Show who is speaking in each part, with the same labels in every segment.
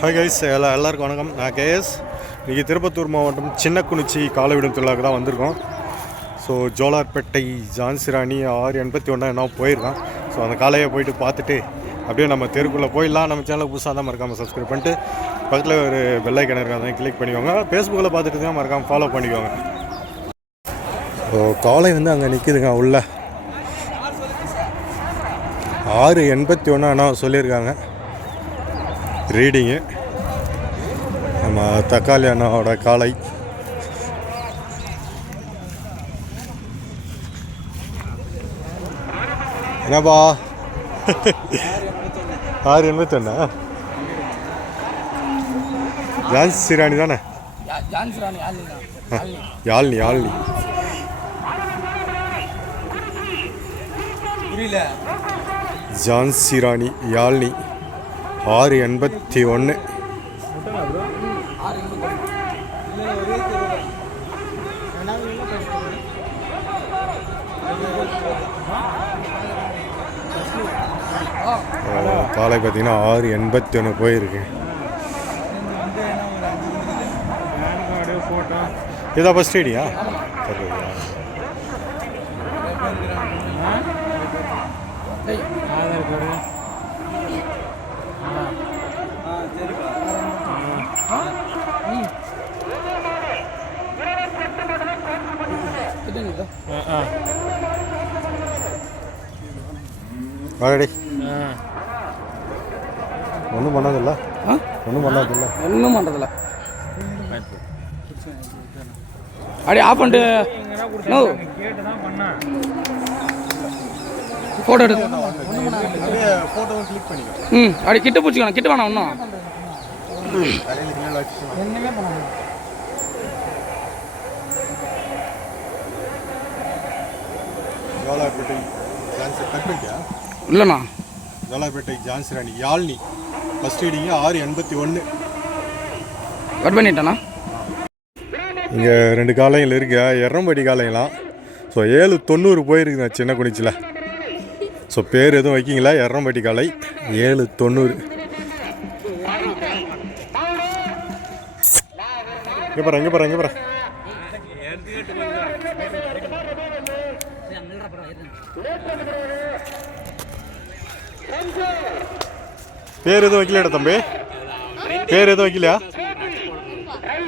Speaker 1: Hi guys எல்லா எல்லாருக்கும் வணக்கம். நான் கேஎஸ் இன்றைக்கி திருப்பத்தூர் மாவட்டம் சின்னக்குனிச்சி காலவிடும் திருவிழாக்கு தான் வந்திருக்கோம். ஸோ ஜோலார்பேட்டை ஜான்சிராணி ஆறு எண்பத்தி ஒன்றா என்ன போயிருக்கான் ஸோ அந்த காலையை போயிட்டு பார்த்துட்டு அப்படியே நம்ம தெருக்குள்ளே போயிடலாம். நம்ம சேனலுக்கு புதுசாக தான் மறக்காமல் சப்ஸ்கிரைப் பண்ணிட்டு பக்கத்தில் ஒரு வெள்ளை கிணறு இருக்காங்க கிளிக் பண்ணிக்கோங்க. ஃபேஸ்புக்கில் பார்த்துட்டு தான் மறக்காமல் ஃபாலோ பண்ணிக்கோங்க. ஸோ காலை வந்து அங்கே நிற்கிதுங்க உள்ள. ஆறு எண்பத்தி ஒன்றா என்ன சொல்லியிருக்காங்க. ரீடிங்கு. நம்ம தக்காளி அண்ணாவோட காலை. என்னப்பா? ஆறு எண்பத்தொன்னா? ஜான்சி ராணி தானே? யாழ்னி யாழ்னி.
Speaker 2: புரியல.
Speaker 1: ஜான்சி ராணி யாழ்னி. ஆறு எண்பத்தி ஒன்று. காலை பார்த்தீங்கன்னா ஆறு எண்பத்தி ஒன்று போயிருக்கு. இதா பஸ் ஸ்டேடியா?
Speaker 3: ஆதார் கார்டு.
Speaker 1: வாடடி
Speaker 3: ஆ.
Speaker 1: ஒன்றும் பண்ணதில்ல
Speaker 2: ஆ?
Speaker 1: ஒன்றும் பண்ணதில்ல.
Speaker 2: ஒன்றும் பண்ணுறதில்ல அப்படியே ஆஃப் பண்ணிட்டு ஃபோட்டோ எடுத்து
Speaker 1: அப்படியே ஃபோட்டோவும் கிளிக் பண்ணிக்கோ
Speaker 2: ம் அப்படி கிட்ட பிடிச்சிக்கணும் கிட்ட வேணாம் இன்னும்
Speaker 1: ஜோலார்பேட்டை ஜான்சி கட் பண்ணிட்டியா
Speaker 2: இல்லைண்ணா
Speaker 1: ஜோலார்பேட்டை ஜான்சி ராணி யாழ்னி. ஃபஸ்ட் ரீடிங்கு ஆறு எண்பத்தி ஒன்று
Speaker 2: கட் பண்ணிட்டேண்ணா
Speaker 1: இங்கே ரெண்டு காலைகள் இருக்கு? எரம்படி காலைங்களாம் ஸோ ஏழு தொண்ணூறு போயிருக்குங்க சின்ன குனிச்சில். ஸோ பேர் எதுவும் வைக்கிங்களா? எரம்பட்டி காலை ஏழு தொண்ணூறு. இங்கே பாரு இங்கே பாரு இங்கே பாரு. பேர் எதுவும் வைக்கலையா தம்பி? பேர் எதுவும் வைக்கலையா?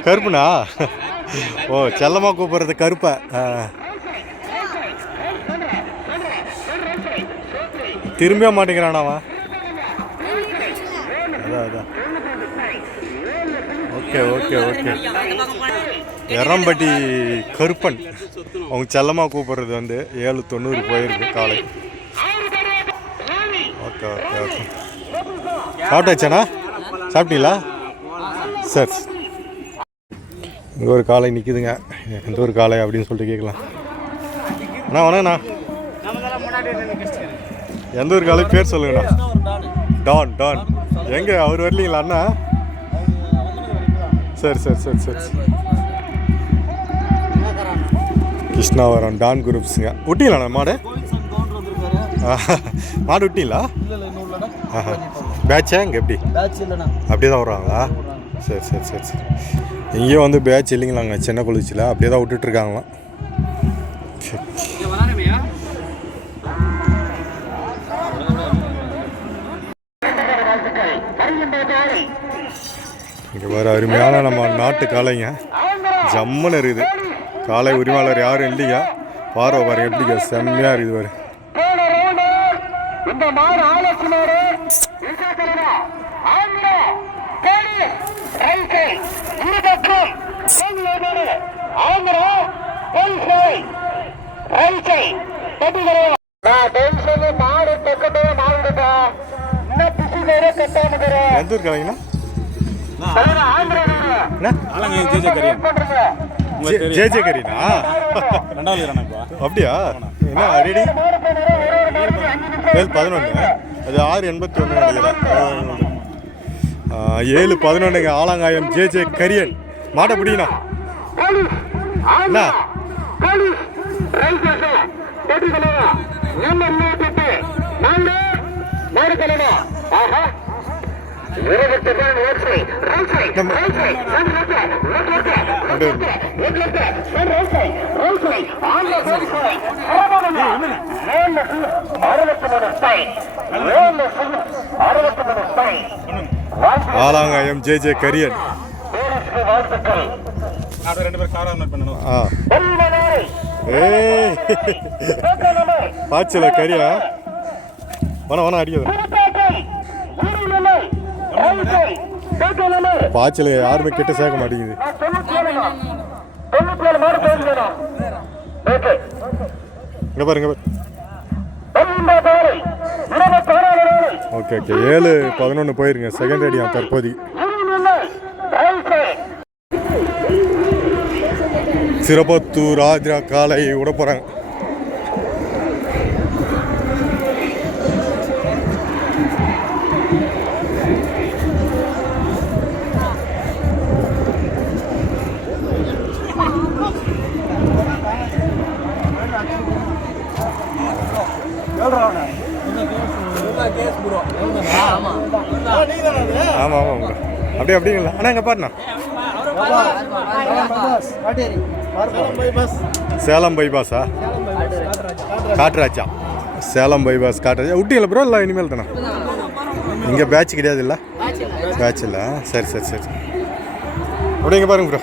Speaker 1: கருப்புனா ஓ செல்லமாக கூப்பிட்றது கருப்பை. ஆ. திரும்பிய மாட்டேங்கிறானா அவன்? அதான் அதான். Okay okay okay. Erampatti Karuppan. அவங்க செல்லமாக கூப்பிட்றது வந்து ஏழு தொண்ணூறு போயிருக்கு காலை. Okay okay okay. சாப்பிட்டாச்சாண்ணா? சாப்பிட்டீங்களா? சரி. இங்கே ஒரு காலை நிற்குதுங்க எந்த ஒரு காலை அப்படின்னு சொல்லிட்டு கேட்கலாம். அண்ணா வணக்கண்ணா எந்த ஒரு காலை பேர் சொல்லுங்கண்ணா. Don Don. எங்கே? அவர் வரலீங்களா அண்ணா? சரி சரி சரி சரி. கிருஷ்ணாவரம் டான் குரூப்ஸுங்க விட்டீங்களாண்ணா மாடு. மாடு விட்டீங்களா பேட்சா இங்கே எப்படி? அப்படியே தான் வருவாங்களா சரி சரி சரி சரி. இங்கேயும் வந்து பேட்ச் இல்லைங்களாங்க சின்ன குளிச்சில் அப்படியே தான் விட்டுட்ருக்காங்களாம் இங்கே வேறு அருமையான நம்ம நாட்டு காளைங்க. ஜம்முன்னு இருக்குது. காளை உரிமையாளர் யாரும் இல்லைங்க பார்வை பாருங்க எப்படிங்க? செம்மையாக இருக்குது பாரு.
Speaker 4: இந்த மாடு ஆலோசனை மாடு ஆந்திர கேடி ரைசை இருபக்கம் மாடு ஆந்திர பென்சை ரைசை தட்டுகிறே நான் பென்சல் மாடு தொக்கட்டே மாடுடா இன்னும் பிசி வேற கட்டாம
Speaker 1: எந்த ஊர். காளைங்கண்ணா
Speaker 4: ஆந்திர
Speaker 1: என்ன ஜே ஜே கரீனா
Speaker 3: ரெண்டாவது இப்போ?
Speaker 1: அப்படியா? என்ன ரெடி ஏழு பதினொன்று அது ஆறு எண்பத்தி ஒன்று நினைக்கிறேன் ஏழு பதினொன்றுங்க ஆலாங்காயம் ஜே ஜே கரியன் மாட்ட முடியுண்ணா என்ன?
Speaker 4: ஆஹா. இருபத்தி மூணு ஓட்டு ரைட் சைட் ரைட் சைட் ரெண்டு left left left left left right side right side on the side மேல அறுபத்தி மூணு மேல அறுபத்தி மூணு
Speaker 1: ஜே ஜே கரியன்.
Speaker 4: வாழ்த்துக்கள்
Speaker 3: ரெண்டு பேரும் காரா நோட் பண்ணணும்
Speaker 1: ஆ. ஏய்.
Speaker 4: வேட்டனமாய்
Speaker 1: கரியா. வன வன அடிக்காது பாய்ச்சல யாருமே கிட்ட சேர்க்க மாட்டேங்குது.
Speaker 4: நான் தொண்ணூத்தி ஓகே
Speaker 1: இங்க பாருங்க ஓகே ஓகே ஏழு பதினொன்று போயிருங்க. செகண்ட் அடியா தற்போதைக்கு சிறப்பத்தூர் ஆதிரா காலை விட போகிறாங்க ஆமாம் ஆமாம் ப்ரோ அப்படியே அப்படிங்களா அண்ணா இங்கே பாருண்ணா சேலம் பைபாஸா காட்ராச்சா சேலம் பைபாஸ் காட்டுராஜா விட்டீங்களா ப்ரோ இல்லை இனிமேல் தானே இங்கே பேட்ச் கிடையாது இல்லை பேட்ச் இல்லை சரி சரி சரி அப்படியே இங்கே பாருங்க ப்ரோ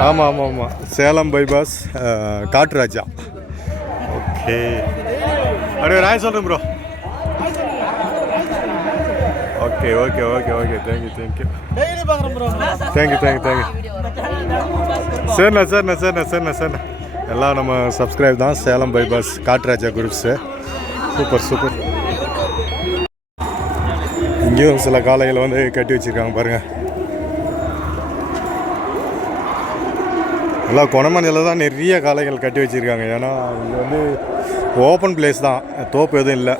Speaker 1: ஆமாம் ஆமாம் ஆமாம் சேலம் பைபாஸ் அஹ், காட்ராஜா ஓகே. அப்படியே ராய் சொல்கிறேன் bro okay okay okay okay. Thank you thank you thank you thank you thank you சரிண்ணா சரிண்ணா சரிண்ணா சரிண்ணா சரிண்ணா. எல்லாம் நம்ம சப்ஸ்கிரைப் தான். Salem bypass Katraja groups super super இங்கேயும் சில காளைகளை வந்து கட்டி வச்சுருக்காங்க பாருங்கள் எல்லாம் குணமணியில் தான் நிறைய காளைகள் கட்டி வச்சுருக்காங்க. ஏன்னா இங்கே வந்து ஓப்பன் பிளேஸ் தான். தோப்பு எதுவும் இல்லை.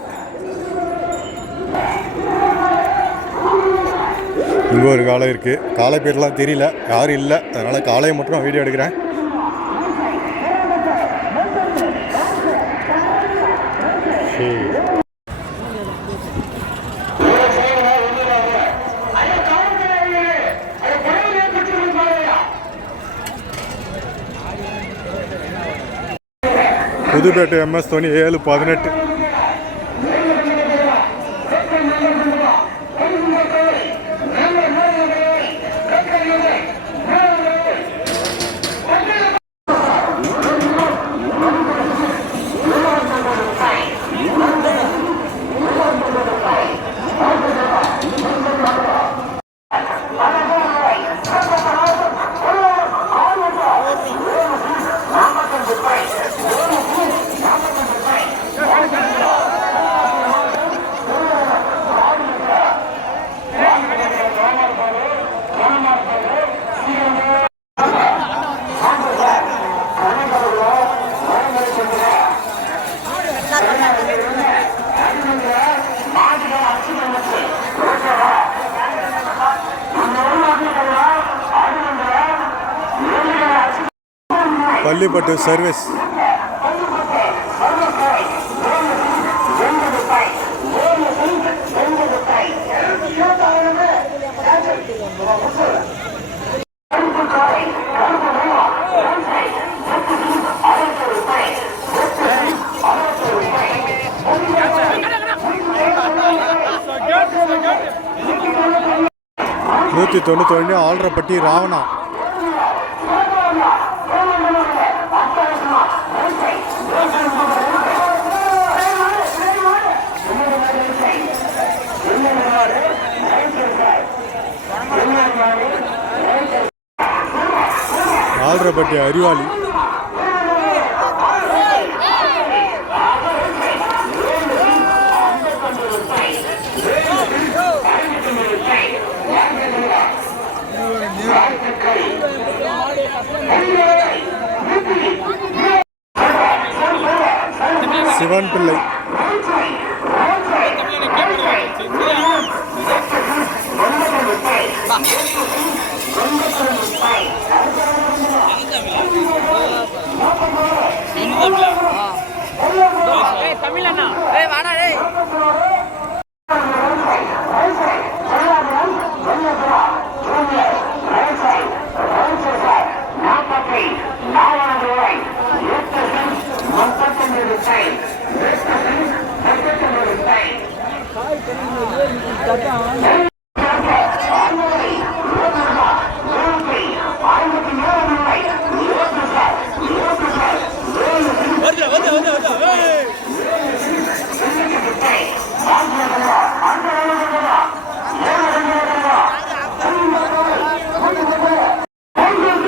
Speaker 1: இங்கே ஒரு காளை இருக்குது காளை பேர்லாம் தெரியல. யாரும் இல்லை. அதனால் காளையை மட்டும் நான் வீடியோ எடுக்கிறேன். சரி. புதுப்பேட்டை எம்எஸ் தோனி ஏழு பதினெட்டு பள்ளிப்பட்டு சர்வீஸ் நூற்றி தொண்ணூற்றி ஒன்று ஆல்ரப்பட்டி ராவணா. ஆல்ரப்பட்டி அறிவாளி. சிவன் பிள்ளை.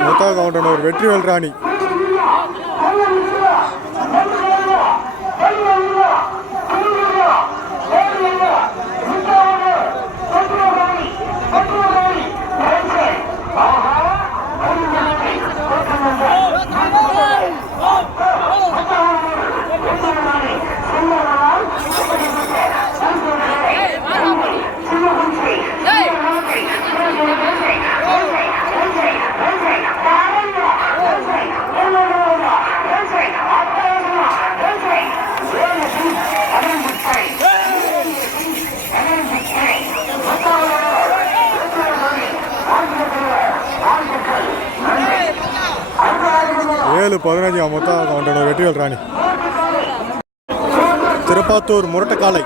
Speaker 1: மொத்த கவுண்டனூர் வெற்றிவேல் ராணி. ஏழு பதினஞ்சு மொத்தம் கவுண்டனூர் வெற்றிவேல் ராணி. திருப்பாத்தூர் முரட்டக்காலை.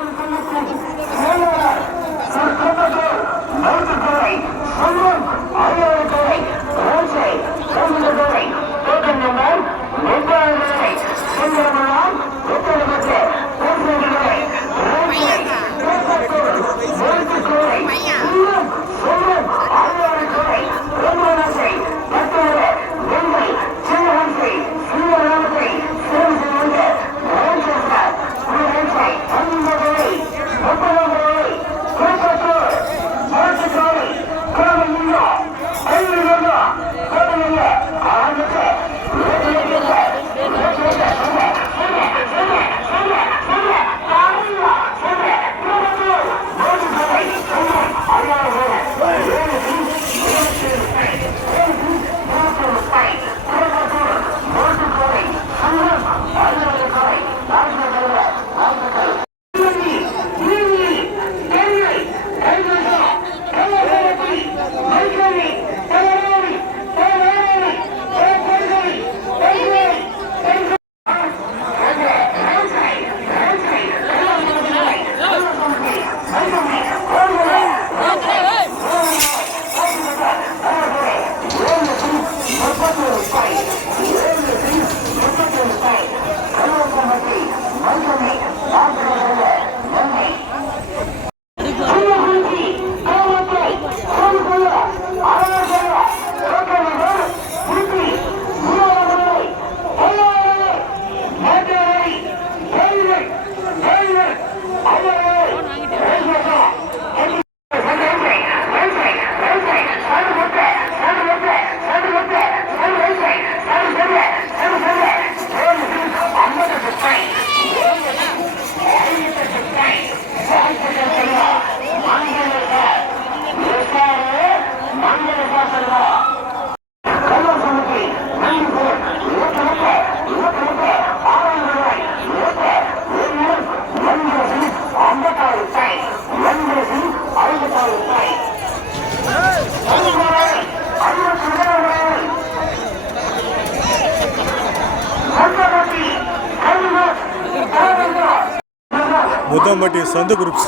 Speaker 1: முத்தம்பட்டி சந்து குரூப்ஸ்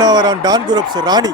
Speaker 1: कृष्णावर डॉन ग्रूप राणी